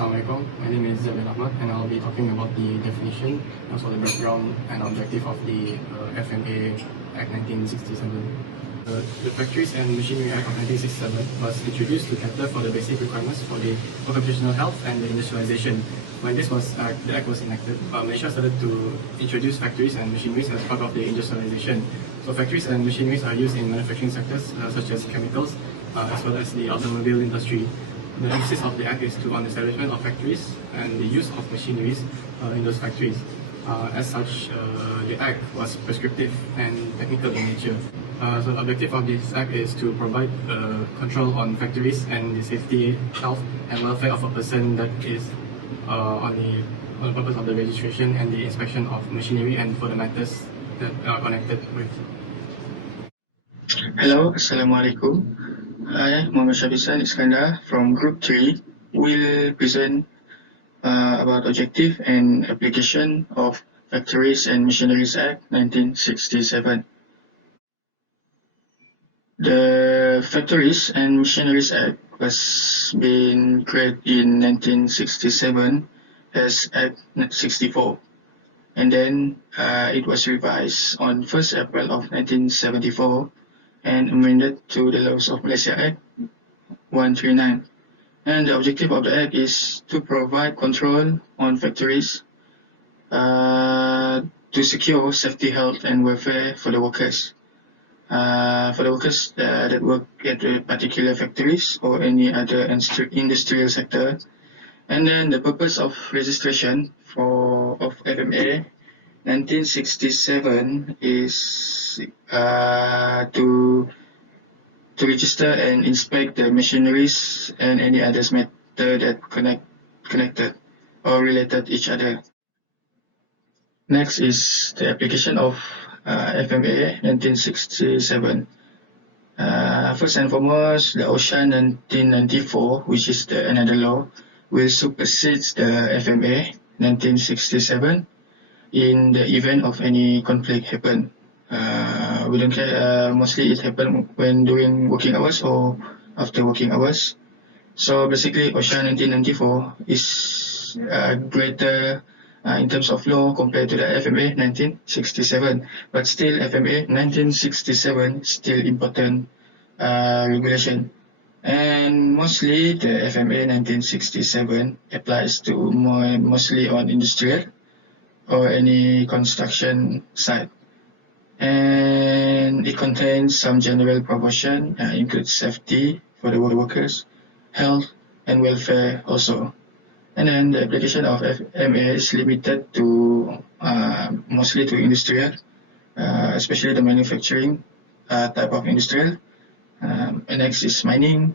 Assalamualaikum. My name is Zabin Ahmad and I'll be talking about the definition, also the background and objective of the FMA Act 1967. The Factories and Machinery Act of 1967 was introduced to cater for the basic requirements for the occupational health and the industrialization. When the act was enacted, Malaysia started to introduce factories and machineries as part of the industrialization. So factories and machineries are used in manufacturing sectors such as chemicals, as well as the automobile industry. The emphasis of the Act is on the establishment of factories and the use of machineries in those factories. As such, the Act was prescriptive and technical in nature. So the objective of this Act is to provide control on factories and the safety, health and welfare of a person that is on the purpose of the registration and the inspection of machinery and for the matters that are connected with. Hello, Assalamualaikum. I, Muhammad Shabisan Iskandar from Group 3, will present about objective and application of Factories and Machineries Act 1967. The Factories and Machineries Act was being created in 1967 as Act 64, and then it was revised on 1st April of 1974 and amended to the Laws of Malaysia Act 139. And the objective of the Act is to provide control on factories to secure safety, health and welfare for the workers. That work at particular factories or any other industrial sector. And then the purpose of registration of FMA 1967 is to register and inspect the machineries and any other matter that connected or related each other. Next is the application of FMA 1967. First and foremost, the OSHA 1994, which is another law, will supersede the FMA 1967 in the event of any conflict happen. We don't care, mostly it happen when during working hours or after working hours. So basically OSHA 1994 is greater in terms of law compared to the FMA 1967, but still FMA 1967 still important regulation. And mostly the FMA 1967 applies to mostly on industrial or any construction site, and it contains some general provision, includes safety for the workers, health and welfare also. And then the application of FMA is limited to mostly to industrial, especially the manufacturing type of industrial. And next is mining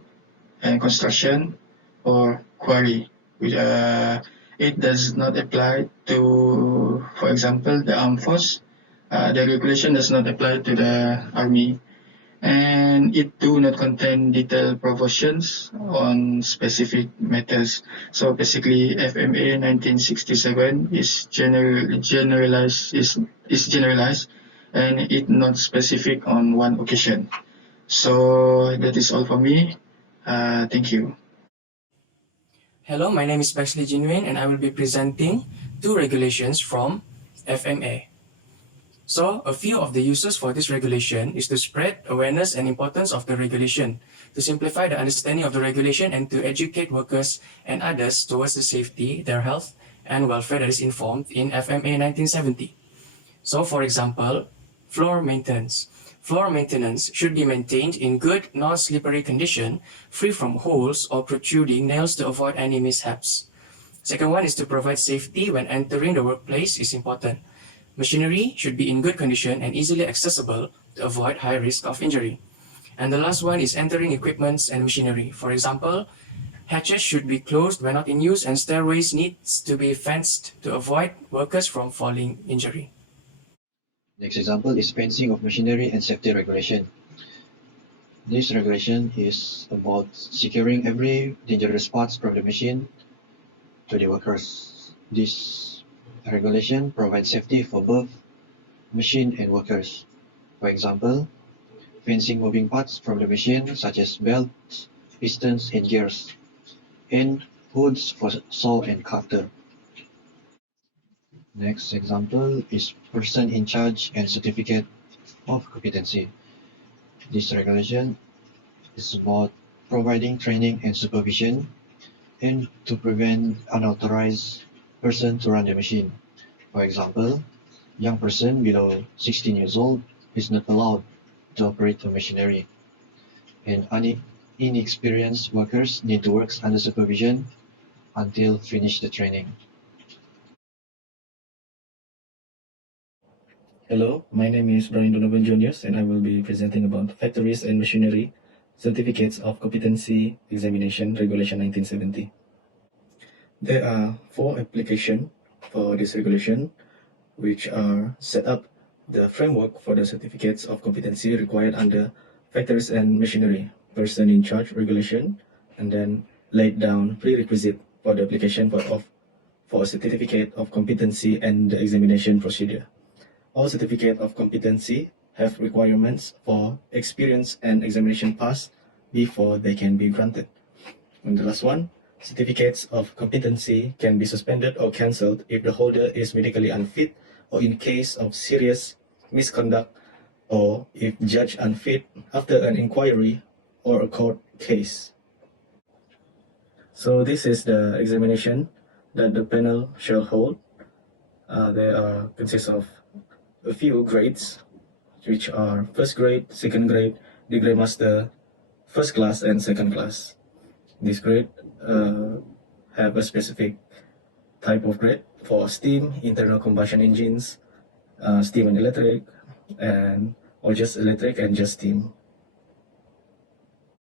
and construction or quarry, which it does not apply to, for example, the armed force. The regulation does not apply to the army, and it do not contain detailed provisions on specific matters. So basically, FMA 1967 is generalized, and it not specific on one occasion. So that is all for me. Thank you. Hello, my name is Baxley Jinwin and I will be presenting two regulations from FMA. So, a few of the uses for this regulation is to spread awareness and importance of the regulation, to simplify the understanding of the regulation and to educate workers and others towards the safety, their health and welfare that is informed in FMA 1970. So, for example, floor maintenance. Floor maintenance should be maintained in good, non-slippery condition, free from holes or protruding nails to avoid any mishaps. Second one is to provide safety when entering the workplace is important. Machinery should be in good condition and easily accessible to avoid high risk of injury. And the last one is entering equipments and machinery. For example, hatches should be closed when not in use and stairways needs to be fenced to avoid workers from falling injury. Next example is fencing of machinery and safety regulation. This regulation is about securing every dangerous parts from the machine to the workers. This regulation provides safety for both machine and workers. For example, fencing moving parts from the machine such as belts, pistons and gears, and hoods for saw and cutter. Next example is person in charge and certificate of competency. This regulation is about providing training and supervision and to prevent unauthorized person to run the machine. For example, young person below 16 years old is not allowed to operate the machinery, and inexperienced workers need to work under supervision until finish the training. Hello, my name is Brian Donovan Jr. and I will be presenting about Factories and Machinery Certificates of Competency Examination Regulation 1970. There are 4 applications for this regulation, which are set up the framework for the certificates of competency required under Factories and Machinery Person in Charge regulation, and then laid down prerequisite for the application for a certificate of competency and the examination procedure. All certificate of competency have requirements for experience and examination pass before they can be granted. And the last one, certificates of competency can be suspended or cancelled if the holder is medically unfit or in case of serious misconduct or if judged unfit after an inquiry or a court case. So this is the examination that the panel shall hold. They consist of a few grades, which are first grade, second grade, degree master, first class, and second class. This grade have a specific type of grade for steam, internal combustion engines, steam and electric, or just electric and just steam.